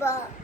Baba.